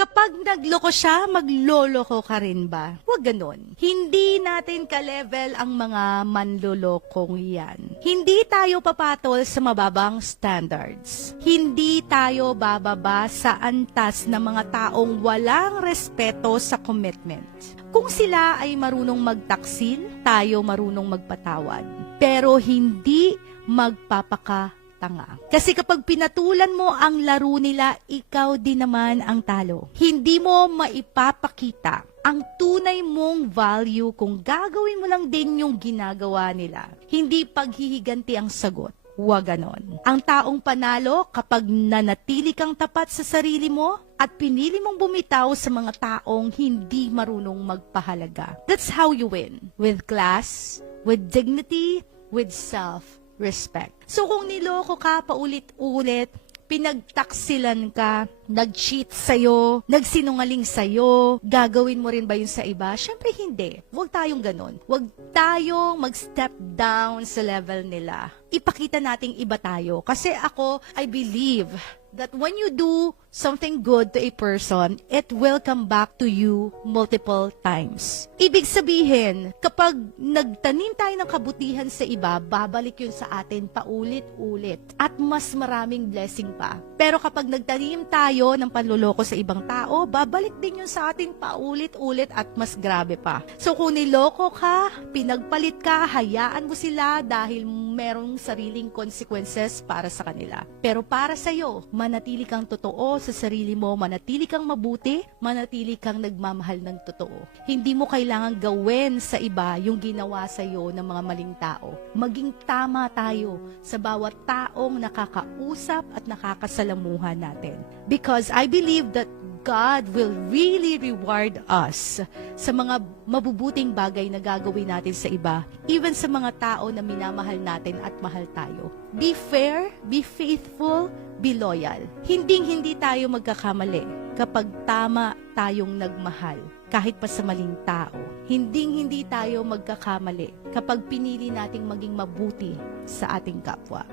Kapag nagloko siya, magloloko ka rin ba? Huwag ganon. Hindi natin ka-level ang mga manlolokong yan. Hindi tayo papatol sa mababang standards. Hindi tayo bababa sa antas ng mga taong walang respeto sa commitment. Kung sila ay marunong magtaksil, tayo marunong magpatawad. Pero hindi magpapakatanga. Kasi kapag pinatulan mo ang laro nila, ikaw din naman ang talo. Hindi mo maipapakita ang tunay mong value kung gagawin mo lang din yung ginagawa nila. Hindi paghihiganti ang sagot. Huwag ganon. Ang taong panalo kapag nanatili kang tapat sa sarili mo at pinili mong bumitaw sa mga taong hindi marunong magpahalaga. That's how you win. With class, with dignity, with self-respect. So kung niloko ka paulit-ulit, pinagtaksilan ka, nag-cheat sa'yo, nagsinungaling sa'yo, gagawin mo rin ba yun sa iba? Siyempre hindi. Huwag tayong ganon. Huwag tayong mag-step down sa level nila. Ipakita nating iba tayo. Kasi ako, I believe that when you do something good to a person, it will come back to you multiple times. Ibig sabihin, kapag nagtanim tayo ng kabutihan sa iba, babalik yun sa atin paulit-ulit at mas maraming blessing pa. Pero kapag nagtanim tayo ng panloloko sa ibang tao, babalik din yun sa atin paulit-ulit at mas grabe pa. So kung niloko ka, pinagpalit ka, hayaan mo sila dahil merong sariling consequences para sa kanila. Pero para sa'yo, manatili kang totoo sa sarili mo, manatili kang mabuti, manatili kang nagmamahal ng totoo. Hindi mo kailangan gawin sa iba yung ginawa sa'yo ng mga maling tao. Maging tama tayo sa bawat taong nakakausap at nakakasalamuhan natin. Because I believe that God will really reward us sa mga mabubuting bagay na gagawin natin sa iba, even sa mga tao na minamahal natin at mahal tayo. Be fair, be faithful, be loyal. Hindi tayo magkakamali kapag tama tayong nagmahal, kahit pa sa maling tao. Hindi tayo magkakamali kapag pinili nating maging mabuti sa ating kapwa.